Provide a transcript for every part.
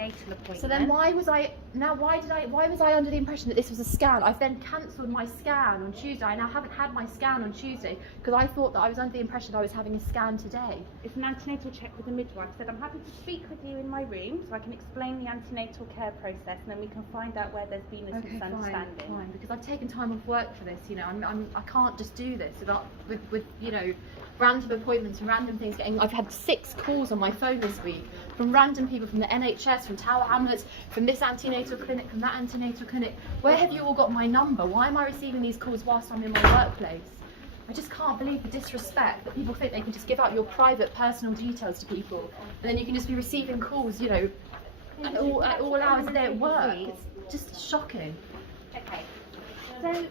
antenatal appointment. So then why was I under the impression that this was a scan? I've then cancelled my scan on Tuesday. I now haven't had my scan on Tuesday because I thought that I was under the impression I was having a scan today. It's an antenatal check with the midwife. Said I'm happy to speak with you in my room so I can explain the antenatal care process, and then we can find out where there's been a misunderstanding. Fine, because I've taken time off work for this. You know, I can't just do this without with you know, random appointments and random things getting. I've had 6 calls on my phone this week from random people from the NHS, from Tower Hamlets, from this antenatal clinic, from that antenatal clinic. Where have you all got my number? Why am I receiving these calls whilst I'm in my workplace? I just can't believe the disrespect that people think they can just give out your private personal details to people and then you can just be receiving calls, you know, at all hours of the day at work. It's just shocking. Okay, so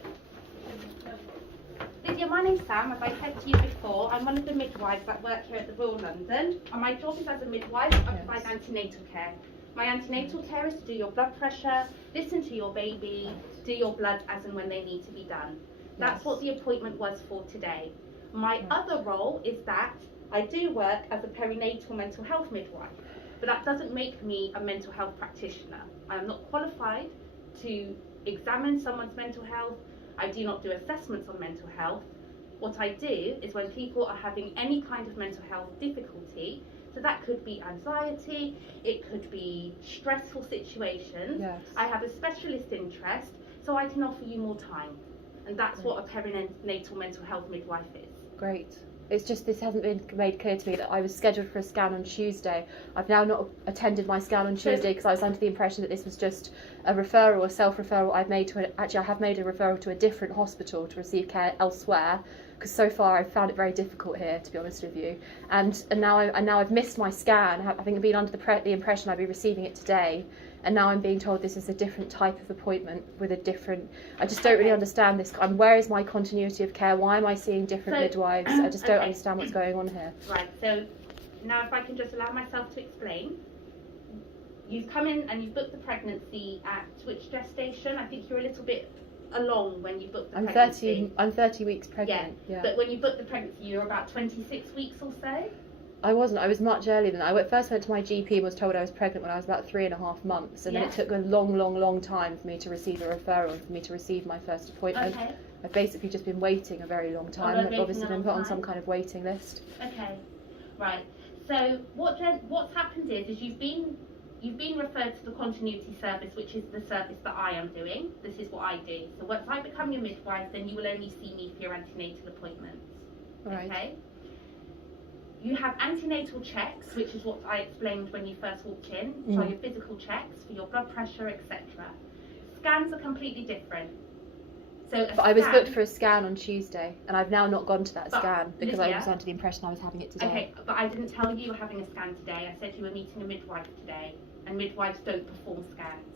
Lydia, my name's Sam. As I said to you before, I'm one of the midwives that work here at the Royal London, and my job is as a midwife, I provide antenatal care. My antenatal care is to do your blood pressure, listen to your baby, do your blood as and when they need to be done. That's what the appointment was for today. My other role is that I do work as a perinatal mental health midwife, but that doesn't make me a mental health practitioner. I am not qualified to examine someone's mental health. I do not do assessments on mental health. What I do is when people are having any kind of mental health difficulty, so that could be anxiety, it could be stressful situations. Yes. I have a specialist interest, so I can offer you more time. And that's what a perinatal mental health midwife is. Great. It's just this hasn't been made clear to me that I was scheduled for a scan on Tuesday. I've now not attended my scan on Tuesday because I was under the impression that this was just a referral, a self-referral I've made to actually I have made a referral to a different hospital to receive care elsewhere, because so far I've found it very difficult here, to be honest with you. And now I've missed my scan, having been under the impression I'd be receiving it today. And now I'm being told this is a different type of appointment with a different. I just don't really understand this. Where is my continuity of care? Why am I seeing different midwives? I just don't understand what's going on here. Right, so now if I can just allow myself to explain. You've come in and you've booked the pregnancy at which gestation? I think you're a little bit along when you booked the pregnancy. I'm 30 weeks pregnant. Yeah, but when you booked the pregnancy, you're about 26 weeks or so? I wasn't. I was much earlier than that. I first went to my GP and was told I was pregnant when I was about 3.5 months, and then it took a long time for me to receive a referral and for me to receive my first appointment. Okay. I've basically just been waiting a very long time. I've obviously been put on some kind of waiting list. Okay, right. So what's happened is you've been referred to the continuity service, which is the service that I am doing. This is what I do. So once I become your midwife, then you will only see me for your antenatal appointments. Right. Okay. You have antenatal checks, which is what I explained when you first walked in. So your physical checks for your blood pressure, etc. Scans are completely different. So but I was booked for a scan on Tuesday, and I've now not gone to that scan because I was under the impression I was having it today. Okay, but I didn't tell you were having a scan today. I said you were meeting a midwife today, and midwives don't perform scans.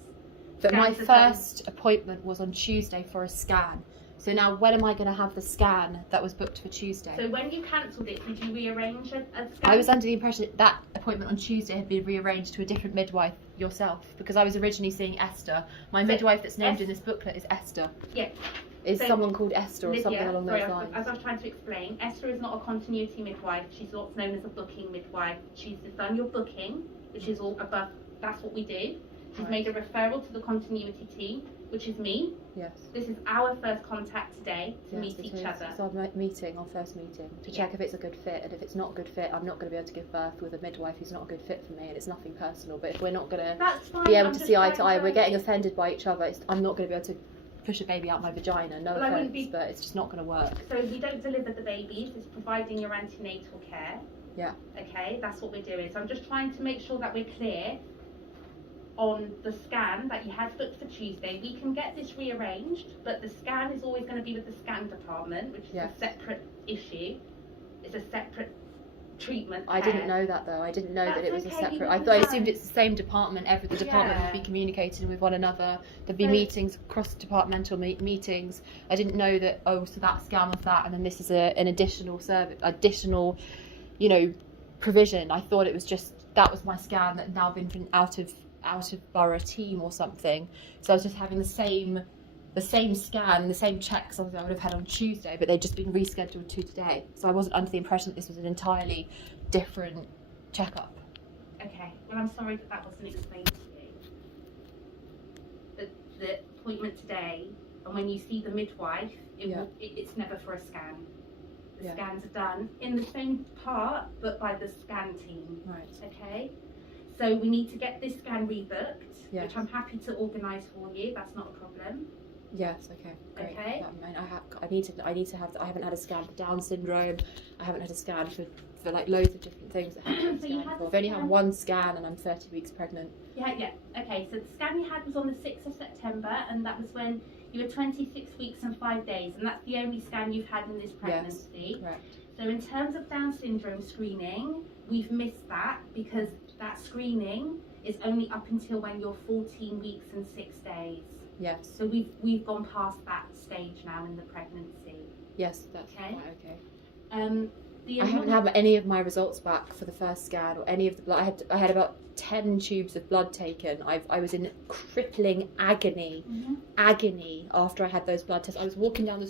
But my first appointment was on Tuesday for a scan. So now when am I going to have the scan that was booked for Tuesday? So when you cancelled it, did you rearrange a scan? I was under the impression that appointment on Tuesday had been rearranged to a different midwife, yourself, because I was originally seeing Esther. My midwife that's named in this booklet is Esther. Yeah. Is someone called Esther or something along those lines? As I was trying to explain, Esther is not a continuity midwife. She's what's known as a booking midwife. She's done your booking, which is all above. That's what we do. She's made a referral to the continuity team, which is me. Yes. This is our first contact today to meet each other. So our first meeting, to check if it's a good fit, and if it's not a good fit, I'm not going to be able to give birth with a midwife who's not a good fit for me, and it's nothing personal. But if we're not going to be able to see eye to eye, we're getting offended by each other. I'm not going to be able to push a baby out my vagina. No offence, but it's just not going to work. So we don't deliver the babies. It's providing your antenatal care. Yeah. Okay, that's what we're doing. So I'm just trying to make sure that we're clear on the scan that you had booked for Tuesday. We can get this rearranged, but the scan is always going to be with the scan department, which is a separate issue. It's a separate treatment. I didn't know that though. I didn't know that it was a separate. I assumed it's the same department. The department would be communicating with one another. There'd be meetings, cross-departmental meetings. I didn't know that. Oh, so that scan was that, and then this is an additional service, you know, provision. I thought it was just that was my scan that had now been out of borough team or something. So I was just having the same scan, the same checks I would have had on Tuesday, but they'd just been rescheduled to today. So I wasn't under the impression that this was an entirely different checkup. Okay, well I'm sorry that wasn't explained to appointment today, and when you see the midwife, Yeah. it's never for a scan. The Yeah. scans are done in the same part, but by the scan team. Right. Okay, so we need to get this scan rebooked, Yes. which I'm happy to organise for you. That's not a problem. Yes. Okay. Great. Okay. I need to have. I haven't had a scan for Down syndrome. I haven't had a scan for like loads of different things. That I haven't had a So you scan had for. a I've only scan- had one scan, and I'm 30 weeks pregnant. Yeah. Okay, so the scan you had was on the 6th of September, and that was when you were 26 weeks and 5 days, and that's the only scan you've had in this pregnancy. Correct. So in terms of Down syndrome screening, we've missed that because that screening is only up until when you're 14 weeks and 6 days. Yes. So we've gone past that stage now in the pregnancy. Yes. That's Okay. right. Okay. The I haven't had any of my results back for the first scan or any of the blood. I had about 10 tubes of blood taken. I was in crippling agony after I had those blood tests. I was walking down the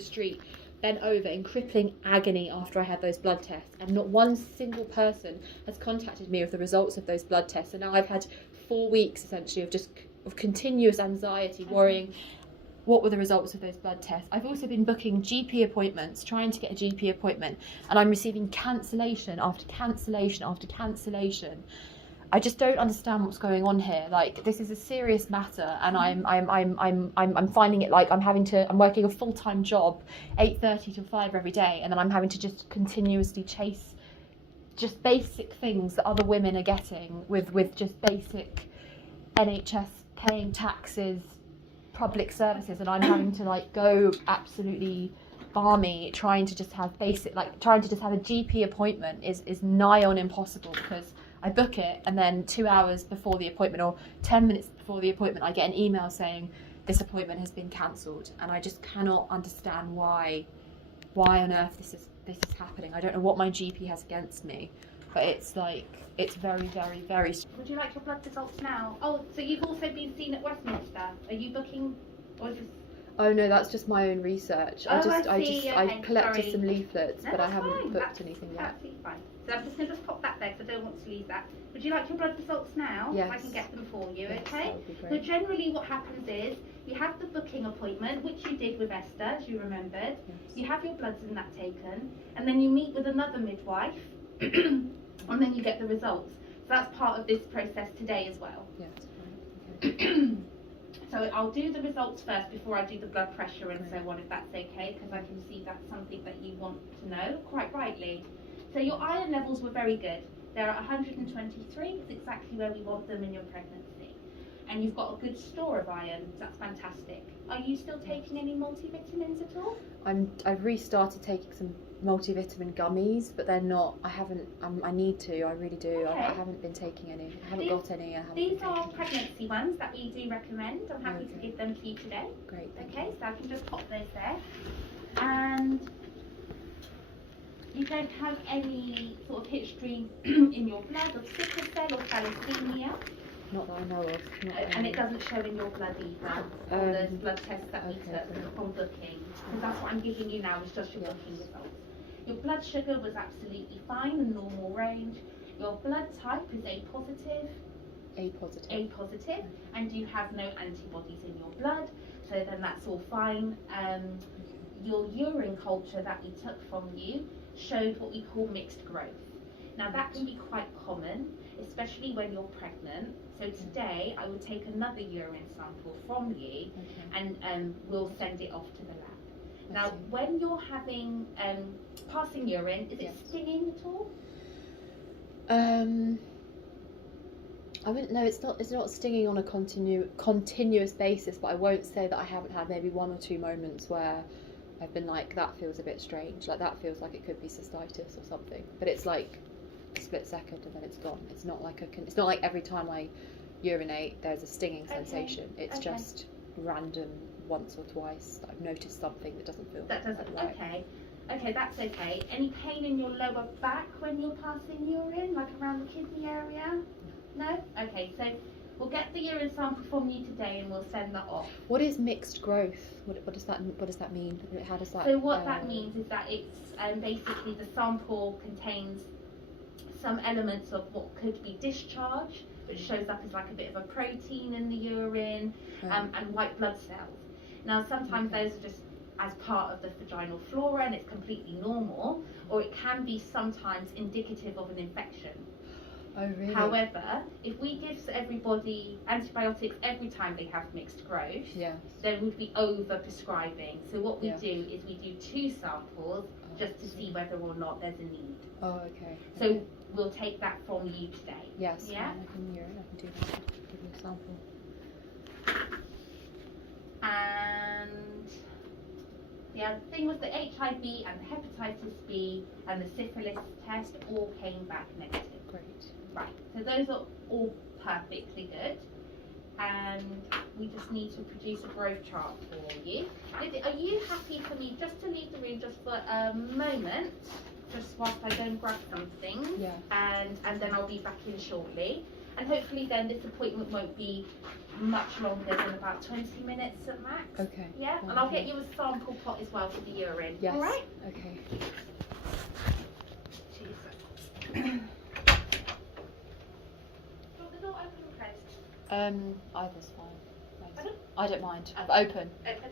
street, bent over in crippling agony after I had those blood tests, and not one single person has contacted me with the results of those blood tests. And now I've had 4 weeks essentially of continuous anxiety, worrying what were the results of those blood tests. I've also been booking GP appointments, trying to get a GP appointment, and I'm receiving cancellation after cancellation after cancellation. I just don't understand what's going on here. Like, this is a serious matter, and I'm finding it like I'm working a full-time job, 8:30 till 5 every day, and then I'm having to just continuously chase just basic things that other women are getting with just basic NHS paying taxes, public services, and I'm having to like go absolutely balmy trying to just have basic, like trying to just have a GP appointment is nigh on impossible, because I book it and then 2 hours before the appointment or 10 minutes before the appointment I get an email saying this appointment has been cancelled, and I just cannot understand why on earth this is happening. I don't know what my GP has against me, but it's like, it's very, very, very... Would you like your blood results now? Oh, so you've also been seen at Westminster. Are you booking, or is this... Oh no, that's just my own research. I Okay, collected sorry. some leaflets, No, but I that's haven't fine. booked That's anything yet. absolutely fine. So I'm just going to pop that there because I don't want to leave that. Would you like your blood results now? Yes. I can get them for you, Yes, okay? that would be So great. generally what happens is, you have the booking appointment, which you did with Esther, as you remembered. Yes. You have your bloods and that taken, and then you meet with another midwife, and then you get the results. So that's part of this process today as well. Yes, right. Okay. So I'll do the results first before I do the blood pressure and Great. so on, if that's okay, because I can see that's something that you want to know, quite rightly. So your iron levels were very good. They're at 123, it's exactly where we want them in your pregnancy. And you've got a good store of iron, that's fantastic. Are you still taking any multivitamins at all? I've restarted taking some multivitamin gummies, but they're not. I need to. I really do. I Okay. haven't been taking any. I haven't These- got any. I haven't These been are taking. pregnancy ones that we do recommend. I'm happy to Okay. give them to you today. Great. Thank Okay, so I can just pop those there. And you don't have any sort of history in your blood of sickle cell or thalassemia, you. Not that I know of. Not and any. it doesn't show in your blood either, or the blood tests that we okay, took great. from booking, because that's what I'm giving you now, is just your Yes. booking results. Your blood sugar was absolutely fine in normal range. Your blood type is A positive, and you have no antibodies in your blood, so then that's all fine. Your urine culture that we took from you showed what we call mixed growth. Now that can be quite common, especially when you're pregnant. So today I will take another urine sample from you, Okay. and we'll send it off to the lab. I Now see. when you're having passing urine, is it Yes. stinging at all? I wouldn't know. It's not stinging on a continuous basis, but I won't say that I haven't had maybe 1 or 2 moments where I've been like, that feels a bit strange. Like, that feels like it could be cystitis or something. But it's like a split second and then it's gone. It's not like it's not like every time I urinate there's a stinging Okay, sensation. It's okay. just random once or twice that I've noticed something that doesn't feel That doesn't. right. Okay, that's okay. Any pain in your lower back when you're passing urine, like around the kidney area? No? Okay, so we'll get the urine sample from you today and we'll send that off. What is mixed growth? What does that mean? How does that? So what that means is that it's basically the sample contains some elements of what could be discharge, which shows up as like a bit of a protein in the urine, Right. and white blood cells. Now sometimes Okay. those are just as part of the vaginal flora and it's completely normal, or it can be sometimes indicative of an infection. Oh, really? However, if we give everybody antibiotics every time they have mixed growth, Yeah. then we'd be over prescribing. So what we Yeah. do is we do 2 samples just to see whether or not there's a need. Oh, okay. So Okay. we'll take that from you today. Yes. Yeah? I can do that. Give you a sample. And the other thing was the HIV and the hepatitis B and the syphilis test all came back negative. Great. Right, so those are all perfectly good. And we just need to produce a growth chart for you. Are you happy for me just to leave the room just for a moment, just whilst I go and grab something? Yeah. And then I'll be back in shortly. And hopefully then this appointment won't be much longer than about 20 minutes at max. Okay. Yeah, and I'll get you a sample pot as well for the urine. Yes. All right? Okay. The door open or closed? Either's fine. Pardon? I don't mind. Oh. But open. Open.